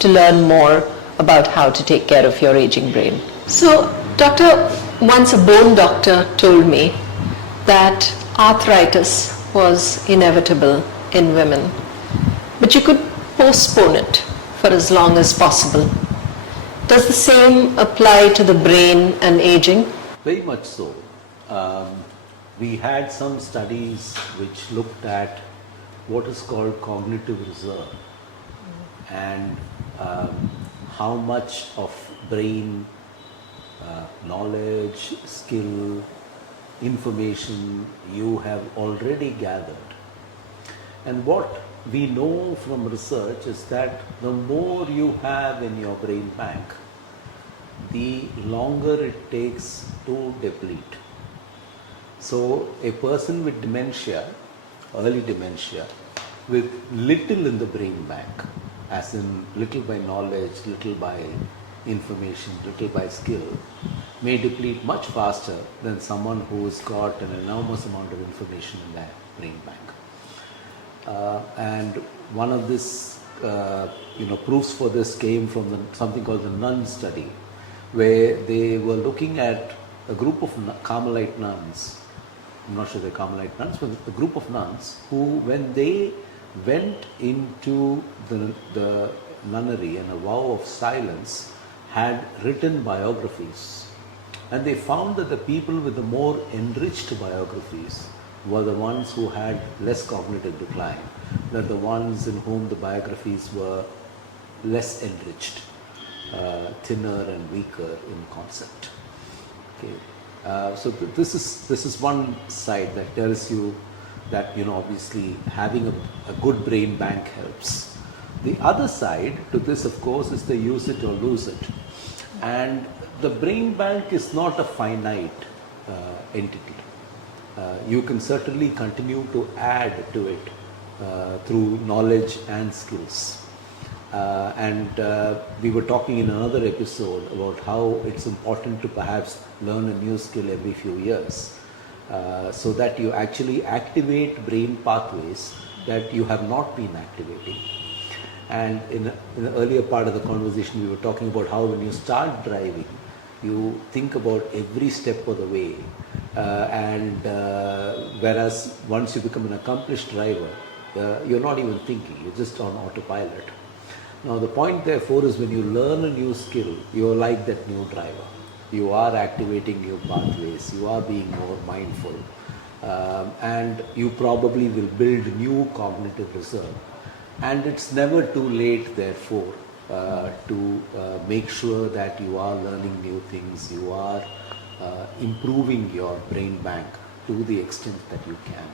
to learn more about how to take care of your aging brain. So, doctor, once a bone doctor told me that arthritis was inevitable in women, but you could postpone it for as long as possible. Does the same apply to the brain and aging? Very much so. We had some studies which looked at what is called cognitive reserve and how much of brain knowledge, skill, information you have already gathered. And what we know from research is that the more you have in your brain bank, the longer it takes to deplete. So a person with dementia, early dementia, with little in the brain bank, as in little by knowledge, little by information, little by skill, may deplete much faster than someone who's got an enormous amount of information in their brain bank. And one of this, proofs for this came from something called the Nun Study, where they were looking at a group of Carmelite nuns. I'm not sure they're Carmelite nuns, but a group of nuns who, when they went into the nunnery and a vow of silence, had written biographies. And they found that the people with the more enriched biographies were the ones who had less cognitive decline, than the ones in whom the biographies were less enriched, thinner and weaker in concept. Okay. So this is one side that tells you that obviously having a good brain bank helps. The other side to this, of course, is the use it or lose it. And the brain bank is not a finite entity. You can certainly continue to add to it through knowledge and skills. And we were talking in another episode about how it's important to perhaps learn a new skill every few years so that you actually activate brain pathways that you have not been activating. And in the earlier part of the conversation, we were talking about how when you start driving, you think about every step of the way. Whereas once you become an accomplished driver, you're not even thinking, you're just on autopilot. Now the point therefore is when you learn a new skill, you're like that new driver. You are activating new pathways, you are being more mindful, and you probably will build new cognitive reserve. And it's never too late therefore to make sure that you are learning new things, you are improving your brain bank to the extent that you can.